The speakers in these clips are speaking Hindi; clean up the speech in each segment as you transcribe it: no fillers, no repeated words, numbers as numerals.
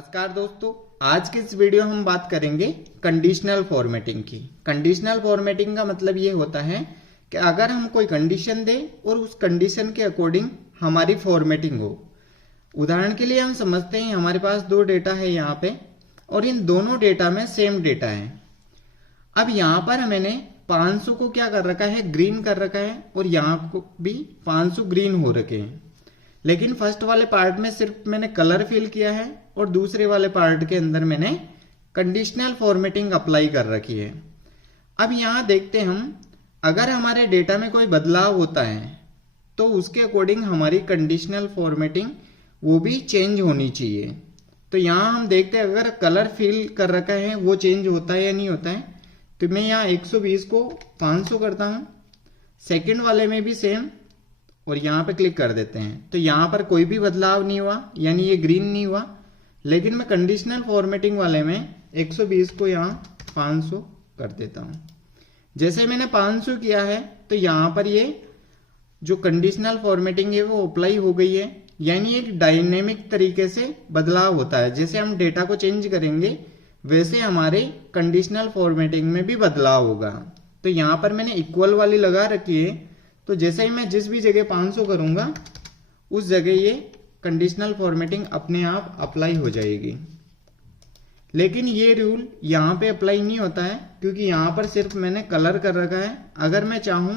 नमस्कार दोस्तों, आज की इस वीडियो हम बात करेंगे कंडीशनल फॉर्मेटिंग की। कंडीशनल फॉर्मेटिंग का मतलब ये होता है कि अगर हम कोई कंडीशन दें और उस कंडीशन के अकॉर्डिंग हमारी फॉर्मेटिंग हो। उदाहरण के लिए हम समझते हैं हमारे पास दो डेटा है यहाँ पे और इन दोनों डेटा में सेम डेटा है। अब यहाँ पर मैंने 500 को क्या कर रखा है, ग्रीन कर रखा है और यहाँ को भी 500 ग्रीन हो रखे हैं। लेकिन फर्स्ट वाले पार्ट में सिर्फ मैंने कलर फिल किया है और दूसरे वाले पार्ट के अंदर मैंने कंडीशनल फॉर्मेटिंग अप्लाई कर रखी है। अब यहां देखते हम, अगर हमारे डेटा में कोई बदलाव होता है तो उसके अकॉर्डिंग हमारी कंडीशनल फॉर्मेटिंग वो भी चेंज होनी चाहिए। तो यहां हम देखते हैं अगर कलर फिल कर रखा है वो चेंज होता है या नहीं होता है। तो मैं यहाँ 120 को 500 करता हूं, सेकेंड वाले में भी सेम और यहाँ पे क्लिक कर देते हैं। तो यहाँ पर कोई भी बदलाव नहीं हुआ, यानी ये ग्रीन नहीं हुआ। लेकिन मैं कंडीशनल फॉर्मेटिंग वाले में 120 को यहाँ 500 कर देता हूँ। जैसे मैंने 500 किया है तो यहाँ पर ये जो कंडीशनल फॉर्मेटिंग है वो अप्लाई हो गई है, यानी एक डायनेमिक तरीके से बदलाव होता है। जैसे हम डेटा को चेंज करेंगे वैसे हमारे कंडीशनल फॉर्मेटिंग में भी बदलाव होगा। तो यहाँ पर मैंने इक्वल वाली लगा रखी है, तो जैसे ही मैं जिस भी जगह 500 करूंगा उस जगह ये कंडीशनल फॉर्मेटिंग अपने आप अप्लाई हो जाएगी। लेकिन ये रूल यहाँ पे अप्लाई नहीं होता है क्योंकि यहाँ पर सिर्फ मैंने कलर कर रखा है। अगर मैं चाहूं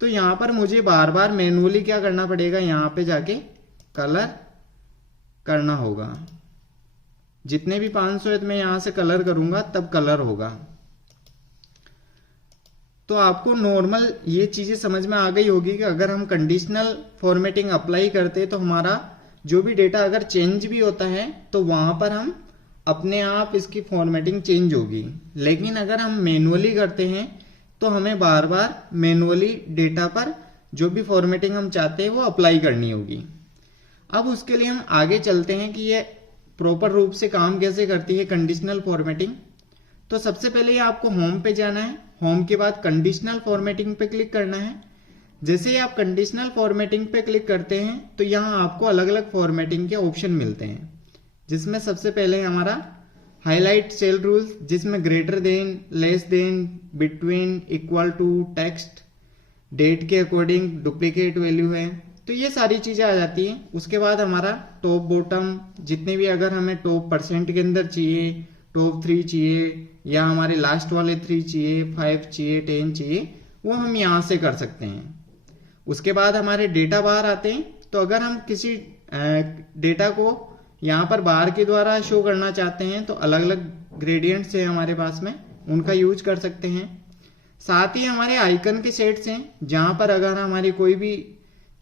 तो यहाँ पर मुझे बार बार मैन्युअली क्या करना पड़ेगा, यहाँ पे जाके कलर करना होगा। जितने भी 500 है मैं यहाँ से कलर करूंगा तब कलर होगा। तो आपको नॉर्मल ये चीजें समझ में आ गई होगी कि अगर हम कंडीशनल फॉर्मेटिंग अप्लाई करते तो हमारा जो भी डेटा अगर चेंज भी होता है तो वहां पर हम अपने आप इसकी फॉर्मेटिंग चेंज होगी। लेकिन अगर हम मैन्युअली करते हैं तो हमें बार बार मैन्युअली डेटा पर जो भी फॉर्मेटिंग हम चाहते हैं वो अप्लाई करनी होगी। अब उसके लिए हम आगे चलते हैं कि ये प्रॉपर रूप से काम कैसे करती है कंडीशनल फॉर्मेटिंग। तो सबसे पहले आपको होम पे जाना है, होम के बाद कंडीशनल फॉर्मेटिंग पे क्लिक करना है। जैसे ही आप कंडीशनल फॉर्मेटिंग पे क्लिक करते हैं तो यहाँ आपको अलग अलग फॉर्मेटिंग के ऑप्शन मिलते हैं, जिसमें सबसे पहले हमारा हाईलाइट सेल रूल्स, जिसमें greater than, less than, between, equal to, text, date के अकॉर्डिंग डुप्लीकेट वैल्यू है। तो ये सारी चीजें आ जाती हैं। उसके बाद हमारा टॉप बॉटम, जितने भी अगर हमें टॉप परसेंट के अंदर चाहिए, टॉप 3 चाहिए या हमारे लास्ट वाले 3 चाहिए, 5 चाहिए, 10 चाहिए, वो हम यहाँ से कर सकते हैं। उसके बाद हमारे डेटा बार आते हैं। तो अगर हम किसी डेटा को यहाँ पर बार के द्वारा शो करना चाहते हैं तो अलग अलग ग्रेडियंट्स है हमारे पास में, उनका यूज कर सकते हैं। साथ ही हमारे आइकन के सेट्स हैं, जहां पर अगर हमारी कोई भी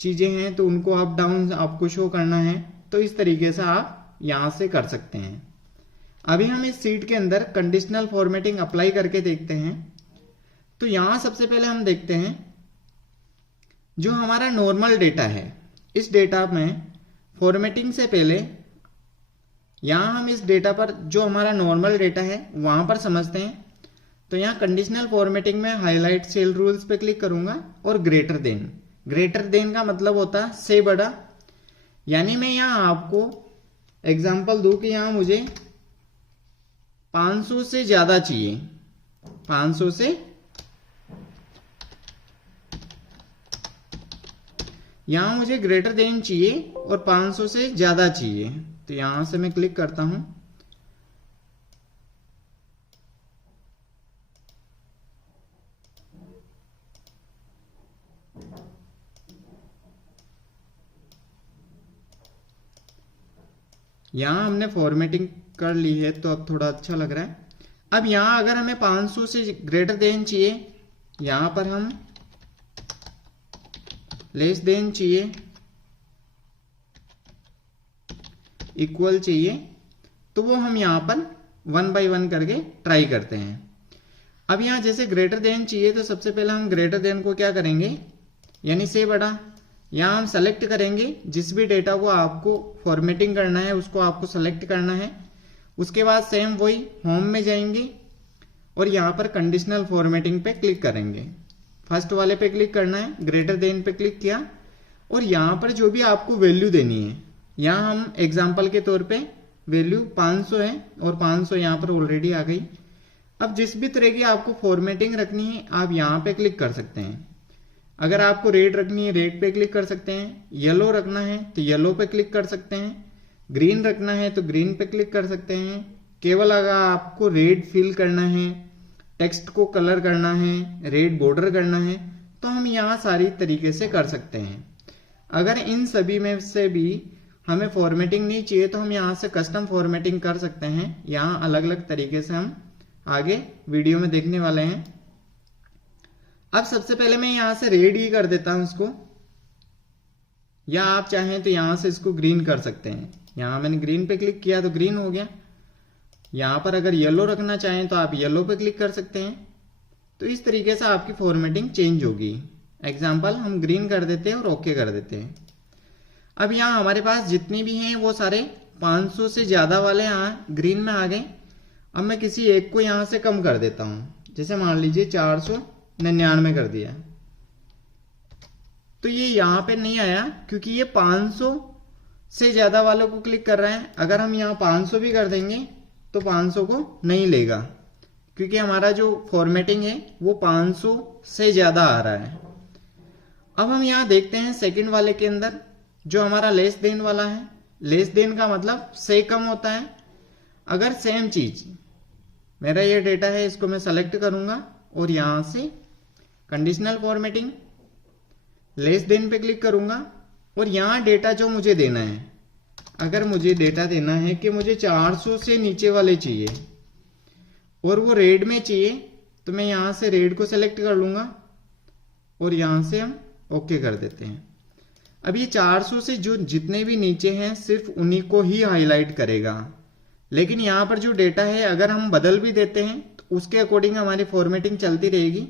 चीजें हैं तो उनको अप डाउन आपको शो करना है तो इस तरीके से आप यहां से कर सकते हैं। अभी हम इस सीट के अंदर कंडीशनल फॉर्मेटिंग अप्लाई करके देखते हैं। तो यहां सबसे पहले हम देखते हैं जो हमारा नॉर्मल डेटा है, इस डेटा में फॉर्मेटिंग से पहले यहां हम इस डेटा पर जो हमारा नॉर्मल डेटा है वहां पर समझते हैं। तो यहां कंडीशनल फॉर्मेटिंग में हाईलाइट सेल रूल्स पे क्लिक करूंगा और ग्रेटर देन, ग्रेटर देन का मतलब होता है से बड़ा। यानी मैं यहां आपको एग्जांपल दूं कि यहां मुझे 500 से ज्यादा चाहिए, 500 से यहां मुझे ग्रेटर देन चाहिए और 500 से ज्यादा चाहिए। तो यहां से मैं क्लिक करता हूं। यहां हमने फॉर्मेटिंग कर ली है तो अब थोड़ा अच्छा लग रहा है। अब यहां अगर हमें 500 से ग्रेटर देन चाहिए, यहां पर हम लेस देन चाहिए, इक्वल चाहिए, तो वो हम यहां पर 1 बाय 1 करके ट्राई करते हैं। अब यहां जैसे ग्रेटर देन चाहिए तो सबसे पहले हम ग्रेटर देन को क्या करेंगे, यानी से बड़ा, यहां हम सेलेक्ट करेंगे। जिस भी डेटा को आपको फॉर्मेटिंग करना है उसको आपको सेलेक्ट करना है। उसके बाद सेम वही होम में जाएंगे और यहाँ पर कंडीशनल फॉर्मेटिंग पे क्लिक करेंगे। फर्स्ट वाले पे क्लिक करना है, ग्रेटर देन पे क्लिक किया और यहाँ पर जो भी आपको वैल्यू देनी है यहाँ हम एग्जाम्पल के तौर पे वैल्यू 500 है और 500 यहाँ पर ऑलरेडी आ गई। अब जिस भी तरह की आपको फॉर्मेटिंग रखनी है आप यहाँ पे क्लिक कर सकते हैं। अगर आपको रेड रखनी है रेड पे क्लिक कर सकते हैं, येलो रखना है तो येलो पे क्लिक कर सकते हैं, ग्रीन रखना है तो ग्रीन पे क्लिक कर सकते हैं। केवल अगर आपको रेड फिल करना है, टेक्स्ट को कलर करना है, रेड बॉर्डर करना है तो हम यहाँ सारी तरीके से कर सकते हैं। अगर इन सभी में से भी हमें फॉर्मेटिंग नहीं चाहिए तो हम यहाँ से कस्टम फॉर्मेटिंग कर सकते हैं। यहाँ अलग अलग तरीके से हम आगे वीडियो में देखने वाले हैं। अब सबसे पहले मैं यहां से रेड ही कर देता हूं इसको, या आप चाहें तो यहां से इसको ग्रीन कर सकते हैं। यहां मैंने ग्रीन पे क्लिक किया तो ग्रीन हो गया। यहां पर अगर येलो रखना चाहें तो आप येलो पे क्लिक कर सकते हैं। तो इस तरीके से आपकी फॉर्मेटिंग चेंज होगी। एग्जाम्पल हम ग्रीन कर देते हैं और ओके कर देते हैं। अब यहाँ हमारे पास जितनी भी हैं वो सारे 500 से ज्यादा वाले यहाँ ग्रीन में आ गए। अब मैं किसी एक को यहां से कम कर देता हूं, जैसे मान लीजिए 499 कर दिया। तो ये यहां पे नहीं आया क्योंकि ये 500 से ज्यादा वालों को क्लिक कर रहा है। अगर हम यहां 500 भी कर देंगे तो 500 को नहीं लेगा क्योंकि हमारा जो फॉर्मेटिंग है वो 500 से ज्यादा आ रहा है। अब हम यहां देखते हैं सेकंड वाले के अंदर जो हमारा लेस देन वाला है। लेस देन का मतलब से कम होता है। अगर सेम चीज मेरा ये डेटा है, इसको मैं सेलेक्ट करूंगा और यहां से कंडीशनल फॉर्मेटिंग लेस देन पे क्लिक करूंगा और यहां डेटा जो मुझे देना है, अगर मुझे डेटा देना है कि मुझे 400 से नीचे वाले चाहिए और वो रेड में चाहिए तो मैं यहां से रेड को सेलेक्ट कर लूंगा और यहां से हम ओके कर देते हैं। अब ये 400 से जो जितने भी नीचे हैं सिर्फ उन्हीं को ही हाईलाइट करेगा। लेकिन यहां पर जो डेटा है अगर हम बदल भी देते हैं तो उसके अकॉर्डिंग हमारी फॉर्मेटिंग चलती रहेगी।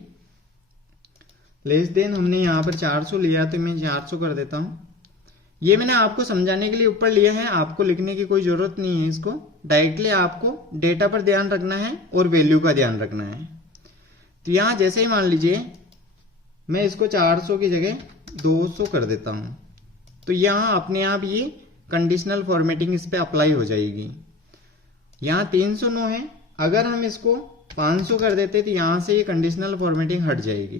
लेस देन हमने यहां पर 400 लिया तो मैं 400 कर देता हूं। ये मैंने आपको समझाने के लिए ऊपर लिया है, आपको लिखने की कोई जरूरत नहीं है। इसको डायरेक्टली आपको डेटा पर ध्यान रखना है और वैल्यू का ध्यान रखना है। तो यहां जैसे ही मान लीजिए मैं इसको 400 की जगह 200 कर देता हूं तो यहां अपने आप ये कंडीशनल फॉर्मेटिंग इस पे अप्लाई हो जाएगी। यहां 309 है, अगर हम इसको 500 कर देते तो यहां से ये कंडीशनल फॉर्मेटिंग हट जाएगी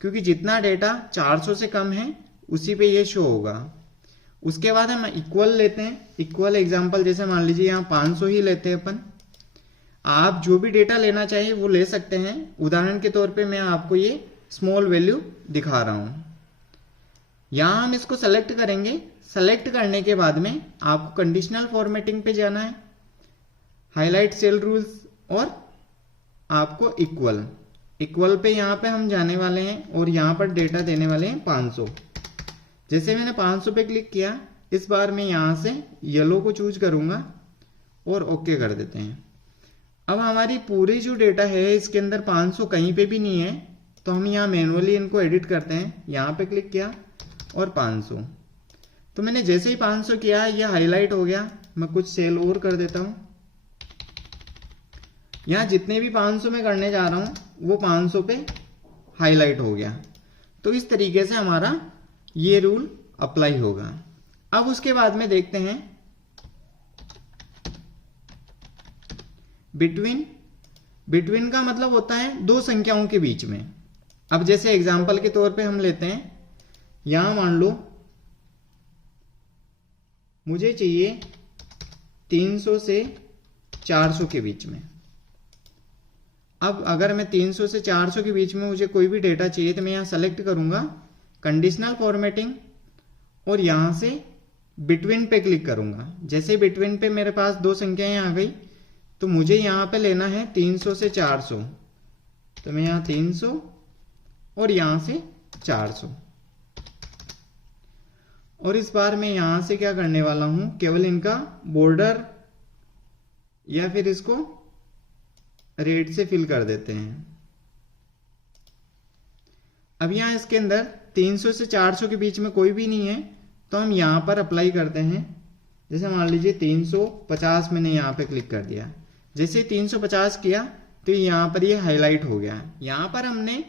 क्योंकि जितना डेटा 400 से कम है उसी पे ये शो होगा। उसके बाद हम इक्वल लेते हैं। इक्वल एग्जांपल जैसे मान लीजिए यहाँ 500 ही लेते हैं अपन। आप जो भी डेटा लेना चाहिए वो ले सकते हैं। उदाहरण के तौर पे मैं आपको ये स्मॉल वैल्यू दिखा रहा हूं। यहां हम इसको सेलेक्ट करेंगे। सेलेक्ट करने के बाद में आपको कंडीशनल फॉर्मेटिंग पे जाना है, हाईलाइट सेल रूल्स और आपको इक्वल पे यहां पे हम जाने वाले हैं और यहां पर डेटा देने वाले हैं 500। जैसे मैंने 500 पे क्लिक किया, इस बार मैं यहां से येलो को चूज करूंगा और ओके कर देते हैं। अब हमारी पूरी जो डेटा है इसके अंदर 500 कहीं पे भी नहीं है तो हम यहाँ मैनुअली इनको एडिट करते हैं। यहाँ पे क्लिक किया और 500, तो मैंने जैसे ही 500 किया ये हाईलाइट हो गया। मैं कुछ सेल और कर देता हूं। यहाँ जितने भी 500 में करने जा रहा हूं वो 500 पे हाईलाइट हो गया। तो इस तरीके से हमारा ये रूल अप्लाई होगा। अब उसके बाद में देखते हैं बिटवीन का मतलब होता है दो संख्याओं के बीच में। अब जैसे एग्जांपल के तौर पे हम लेते हैं, यहां मान लो मुझे चाहिए 300 से 400 के बीच में। अब अगर मैं 300 से 400 के बीच में मुझे कोई भी डेटा चाहिए तो मैं यहां सेलेक्ट करूंगा कंडीशनल फॉर्मेटिंग और यहां से बिटवीन पे क्लिक करूंगा। जैसे बिटवीन पे मेरे पास दो संख्याएं आ गई तो मुझे यहां पे लेना है 300 से 400, तो मैं यहां 300 और यहां से 400। और इस बार मैं यहां से क्या करने वाला हूं, केवल इनका बॉर्डर या फिर इसको रेड से फिल कर देते हैं। अब यहां इसके अंदर 300 से 400 के बीच में कोई भी नहीं है तो हम यहां पर अप्लाई करते हैं। जैसे मान लीजिए 350 मैंने यहां पे क्लिक कर दिया। जैसे 350 किया तो यहां पर ये हाईलाइट हो गया। यहां पर हमने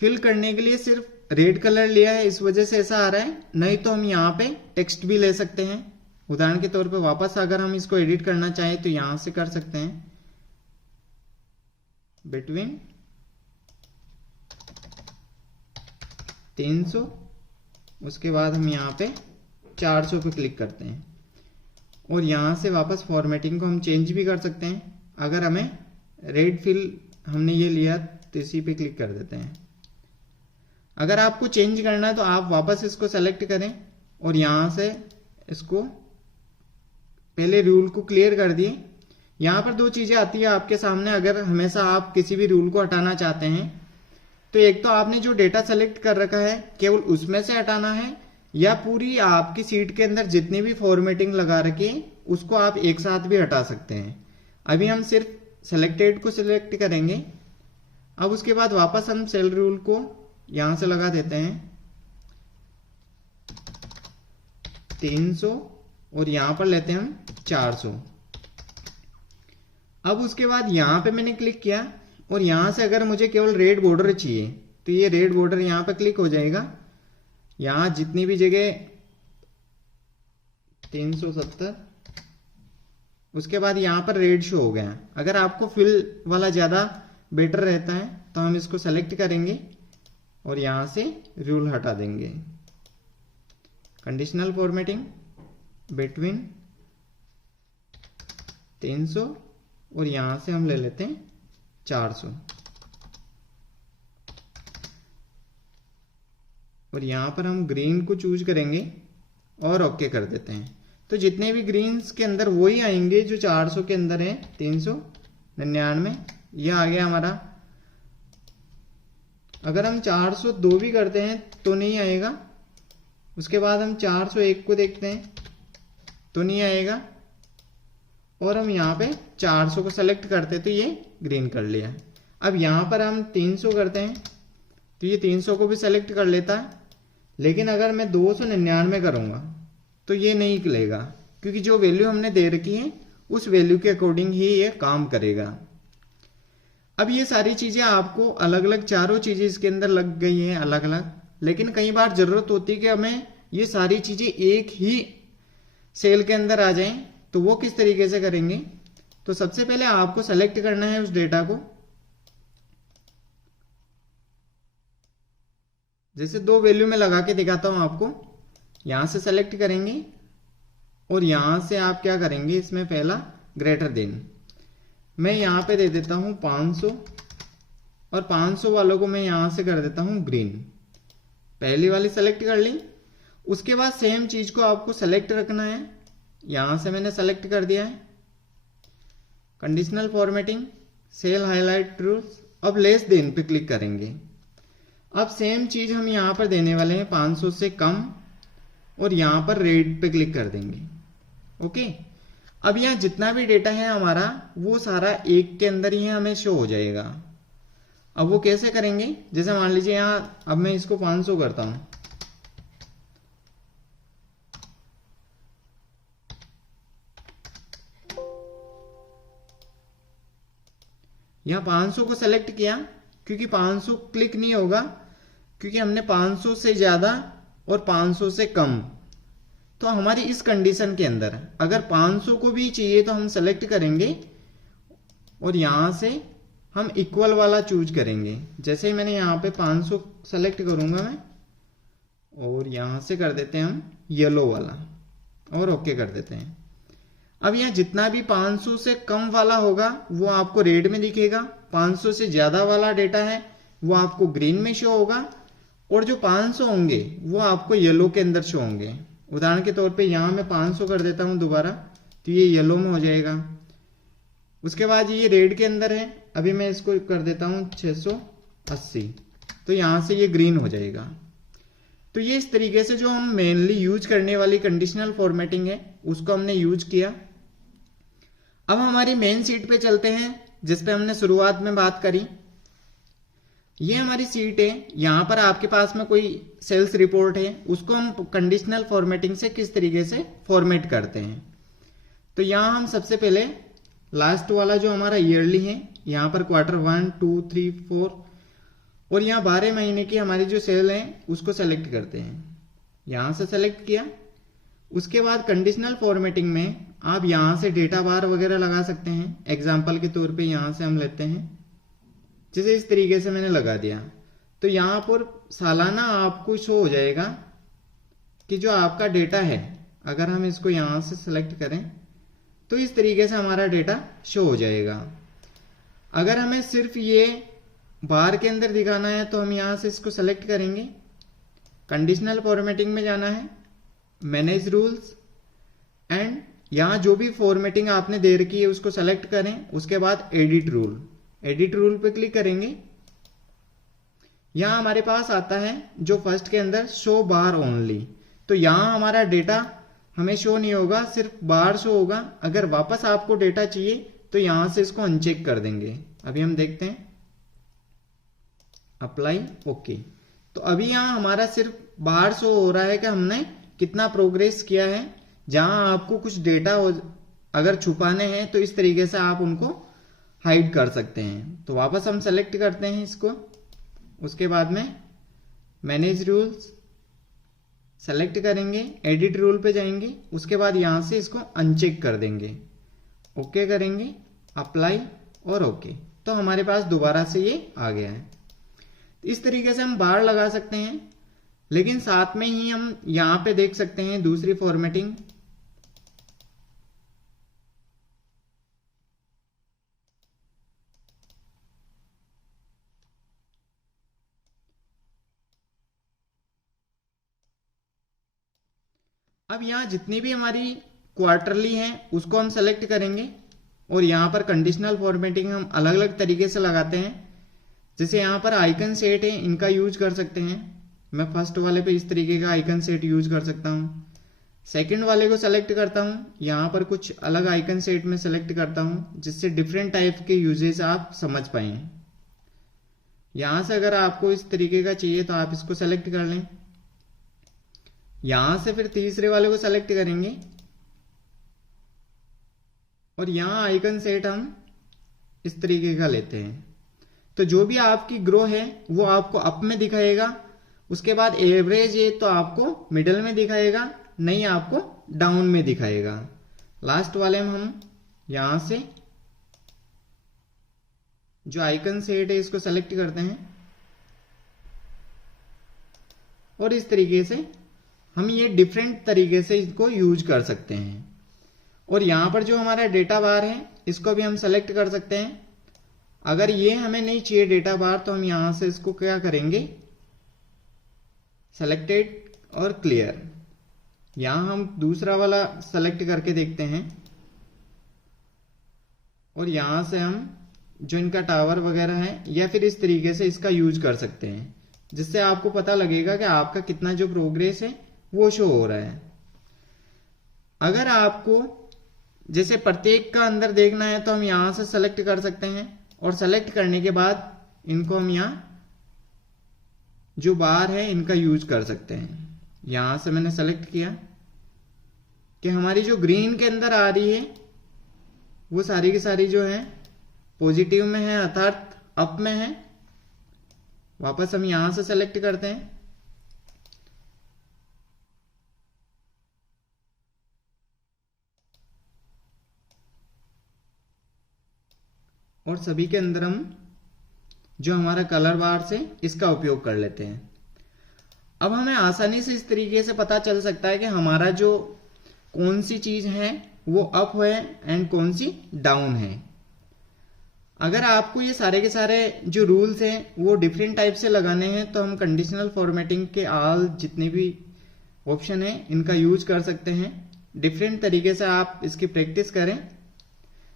फिल करने के लिए सिर्फ रेड कलर लिया है, इस वजह से ऐसा आ रहा है। नहीं तो हम यहाँ पे टेक्स्ट भी ले सकते हैं उदाहरण के तौर पे वापस अगर हम इसको एडिट करना चाहें तो यहां से कर सकते हैं, बिटवीन 300, उसके बाद हम यहाँ पे 400 पे क्लिक करते हैं और यहाँ से वापस फॉर्मेटिंग को हम चेंज भी कर सकते हैं। अगर हमें रेड फिल हमने ये लिया तो इसी पे क्लिक कर देते हैं। अगर आपको चेंज करना है तो आप वापस इसको सेलेक्ट करें और यहाँ से इसको पहले रूल को क्लियर कर दिए। यहाँ पर दो चीजें आती है आपके सामने, अगर हमेशा आप किसी भी रूल को हटाना चाहते हैं तो एक तो आपने जो डेटा सेलेक्ट कर रखा है केवल उसमें से हटाना है, या पूरी आपकी सीट के अंदर जितनी भी फॉर्मेटिंग लगा रखी है उसको आप एक साथ भी हटा सकते हैं। अभी हम सिर्फ सेलेक्टेड को सिलेक्ट करेंगे। अब उसके बाद वापस हम सेल रूल को यहां से लगा देते हैं 300 और यहां पर लेते हैं हम 400। अब उसके बाद यहां पे मैंने क्लिक किया और यहां से अगर मुझे केवल रेड बॉर्डर चाहिए तो ये रेड बॉर्डर यहां पे क्लिक हो जाएगा। यहां जितनी भी जगह 370, उसके बाद यहां पर रेड शो हो गया। अगर आपको फिल वाला ज्यादा बेटर रहता है तो हम इसको सेलेक्ट करेंगे और यहां से रूल हटा देंगे। कंडीशनल फॉर्मेटिंग बिटवीन 300 और यहां से हम ले लेते हैं 400 और यहां पर हम ग्रीन को चूज करेंगे और ओके कर देते हैं। तो जितने भी ग्रीन्स के अंदर वही आएंगे जो 400 के अंदर है। 399 यह आ गया हमारा। अगर हम 402 भी करते हैं तो नहीं आएगा। उसके बाद हम 401 को देखते हैं तो नहीं आएगा और हम यहाँ पे 400 को सेलेक्ट करते तो ये ग्रीन कर लिया। अब यहाँ पर हम 300 करते हैं तो ये 300 को भी सेलेक्ट कर लेता है, लेकिन अगर मैं 299 करूंगा तो ये नहीं निकलेगा क्योंकि जो वैल्यू हमने दे रखी है उस वैल्यू के अकॉर्डिंग ही ये काम करेगा। अब ये सारी चीजें आपको अलग अलग चारों चीजें इसके अंदर लग गई हैं अलग अलग, लेकिन कई बार जरूरत होती है कि हमें ये सारी चीजें एक ही सेल के अंदर आ जाएं, तो वो किस तरीके से करेंगे। तो सबसे पहले आपको सेलेक्ट करना है उस डेटा को। जैसे दो वैल्यू में लगा के दिखाता हूं आपको। यहां से सेलेक्ट करेंगे और यहां से आप क्या करेंगे, इसमें पहला ग्रेटर देन मैं यहां पे दे देता हूं 500 और 500 वालों को मैं यहां से कर देता हूं ग्रीन। पहली वाली सेलेक्ट कर ली। उसके बाद सेम चीज को आपको सेलेक्ट रखना है। यहां से मैंने सेलेक्ट कर दिया है। Conditional formatting cell highlight rules. अब लेस देन पे क्लिक करेंगे। अब सेम चीज हम यहां पर देने वाले हैं 500 से कम और यहां पर रेड पे क्लिक कर देंगे। ओके, अब यहां जितना भी डेटा है हमारा वो सारा एक के अंदर ही हमें शो हो जाएगा। अब वो कैसे करेंगे, जैसे मान लीजिए यहां अब मैं इसको 500 करता हूं। यहां 500 को सेलेक्ट किया क्योंकि 500 क्लिक नहीं होगा क्योंकि हमने 500 से ज्यादा और 500 से कम। तो हमारी इस कंडीशन के अंदर अगर 500 को भी चाहिए तो हम सेलेक्ट करेंगे और यहां से हम इक्वल वाला चूज करेंगे। जैसे ही मैंने यहां पे 500 सेलेक्ट करूंगा मैं और यहां से कर देते हैं हम येलो वाला और ओके कर देते हैं। अब यहां जितना भी 500 से कम वाला होगा वो आपको रेड में दिखेगा, 500 से ज्यादा वाला डेटा है वो आपको ग्रीन में शो होगा और जो 500 होंगे वो आपको येलो के अंदर शो होंगे। उदाहरण के तौर पे यहां मैं 500 कर देता हूं दोबारा तो ये येलो में हो जाएगा। उसके बाद ये रेड के अंदर है, अभी मैं इसको कर देता हूं 680 तो यहां से ये ग्रीन हो जाएगा। तो ये इस तरीके से जो हम मेनली यूज करने वाली कंडीशनल फॉर्मेटिंग है उसको हमने यूज किया। अब हमारी मेन सीट पे चलते हैं जिस पे हमने शुरुआत में बात करी। ये हमारी सीट है, यहां पर आपके पास में कोई सेल्स रिपोर्ट है उसको हम कंडीशनल फॉर्मेटिंग से किस तरीके से फॉर्मेट करते हैं। तो यहां हम सबसे पहले लास्ट वाला जो हमारा ईयरली है यहां पर क्वार्टर 1, 2, 3, 4 और यहां 12 महीने की हमारी जो सेल है उसको सेलेक्ट करते हैं। यहां से सेलेक्ट किया उसके बाद कंडीशनल फॉर्मेटिंग में आप यहां से डेटा बार वगैरह लगा सकते हैं। एग्जाम्पल के तौर पे यहां से हम लेते हैं, जैसे इस तरीके से मैंने लगा दिया, तो यहां पर सालाना आपको शो हो जाएगा कि जो आपका डेटा है, अगर हम इसको यहां से सेलेक्ट करें तो इस तरीके से हमारा डेटा शो हो जाएगा। अगर हमें सिर्फ ये बार के अंदर दिखाना है तो हम यहां से इसको सेलेक्ट करेंगे, कंडीशनल फॉर्मेटिंग में जाना है, मैनेज रूल्स, एंड यहां जो भी फॉर्मेटिंग आपने दे रखी है उसको सेलेक्ट करें। उसके बाद एडिट रूल पे क्लिक करेंगे। यहां हमारे पास आता है जो फर्स्ट के अंदर शो बार ओनली, तो यहां हमारा डेटा हमें शो नहीं होगा, सिर्फ बार शो होगा। अगर वापस आपको डेटा चाहिए तो यहां से इसको अनचेक कर देंगे। अभी हम देखते हैं, अप्लाई, ओके। तो अभी यहां हमारा सिर्फ बार शो हो रहा है कि हमने कितना प्रोग्रेस किया है। जहां आपको कुछ डेटा अगर छुपाने हैं तो इस तरीके से आप उनको हाइड कर सकते हैं। तो वापस हम सेलेक्ट करते हैं इसको, उसके बाद में मैनेज रूल्स सेलेक्ट करेंगे, एडिट रूल पे जाएंगे, उसके बाद यहां से इसको अनचेक कर देंगे, ओके करेंगे, अप्लाई और ओके। तो हमारे पास दोबारा से ये आ गया है। इस तरीके से हम बार लगा सकते हैं, लेकिन साथ में ही हम यहां पे देख सकते हैं दूसरी फॉर्मेटिंग। अब यहां जितनी भी हमारी क्वार्टरली हैं उसको हम सेलेक्ट करेंगे और यहां पर कंडीशनल फॉर्मेटिंग हम अलग अलग तरीके से लगाते हैं। जैसे यहां पर आइकन सेट है, इनका यूज कर सकते हैं। मैं फर्स्ट वाले पे इस तरीके का आइकन सेट यूज कर सकता हूं। सेकंड वाले को सेलेक्ट करता हूं, यहां पर कुछ अलग आइकन सेट में सेलेक्ट करता हूं जिससे डिफरेंट टाइप के यूजेस आप समझ पाए। यहां से अगर आपको इस तरीके का चाहिए तो आप इसको सेलेक्ट कर लें। यहां से फिर तीसरे वाले को सेलेक्ट करेंगे और यहां आइकन सेट हम इस तरीके का लेते हैं। तो जो भी आपकी ग्रो है वो आपको अप में दिखाएगा, उसके बाद एवरेज है तो आपको मिडल में दिखाएगा, नहीं आपको डाउन में दिखाएगा। लास्ट वाले में हम यहां से जो आइकन सेट है इसको सेलेक्ट करते हैं और इस तरीके से हम ये डिफरेंट तरीके से इसको यूज कर सकते हैं। और यहां पर जो हमारा डेटा बार है इसको भी हम सेलेक्ट कर सकते हैं। अगर ये हमें नहीं चाहिए डेटा बार तो हम यहां से इसको क्या करेंगे, सेलेक्टेड और क्लियर। यहां हम दूसरा वाला सेलेक्ट करके देखते हैं और यहां से हम जो इनका टावर वगैरह है या फिर इस तरीके से इसका यूज कर सकते हैं, जिससे आपको पता लगेगा कि आपका कितना जो प्रोग्रेस है वो शो हो रहा है। अगर आपको जैसे प्रत्येक का अंदर देखना है तो हम यहां से सेलेक्ट कर सकते हैं और सेलेक्ट करने के बाद इनको हम यहां जो बार है इनका यूज कर सकते हैं। यहां से मैंने सेलेक्ट किया कि हमारी जो ग्रीन के अंदर आ रही है वो सारी की सारी जो है पॉजिटिव में है, अर्थात अप में है। वापस हम यहां से सेलेक्ट करते हैं और सभी के अंदर हम जो हमारा कलर बार से इसका उपयोग कर लेते हैं। अब हमें आसानी से इस तरीके से पता चल सकता है कि हमारा जो कौन सी चीज है वो अप है एंड कौन सी डाउन है। अगर आपको ये सारे के सारे जो रूल्स हैं वो डिफरेंट टाइप से लगाने हैं तो हम कंडीशनल फॉर्मेटिंग के ऑल जितने भी ऑप्शन हैं इनका यूज कर सकते हैं। डिफरेंट तरीके से आप इसकी प्रैक्टिस करें।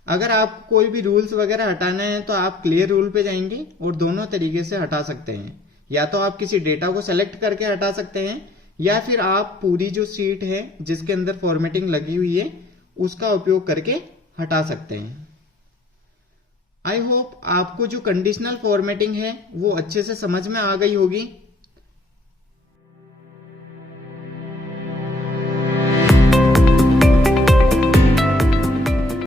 अगर आपको कोई भी रूल्स वगैरह हटाना है तो आप क्लियर रूल पे जाएंगे और दोनों तरीके से हटा सकते हैं। या तो आप किसी डेटा को सेलेक्ट करके हटा सकते हैं या फिर आप पूरी जो शीट है जिसके अंदर फॉर्मेटिंग लगी हुई है उसका उपयोग करके हटा सकते हैं। आई होप आपको जो कंडीशनल फॉर्मेटिंग है वो अच्छे से समझ में आ गई होगी।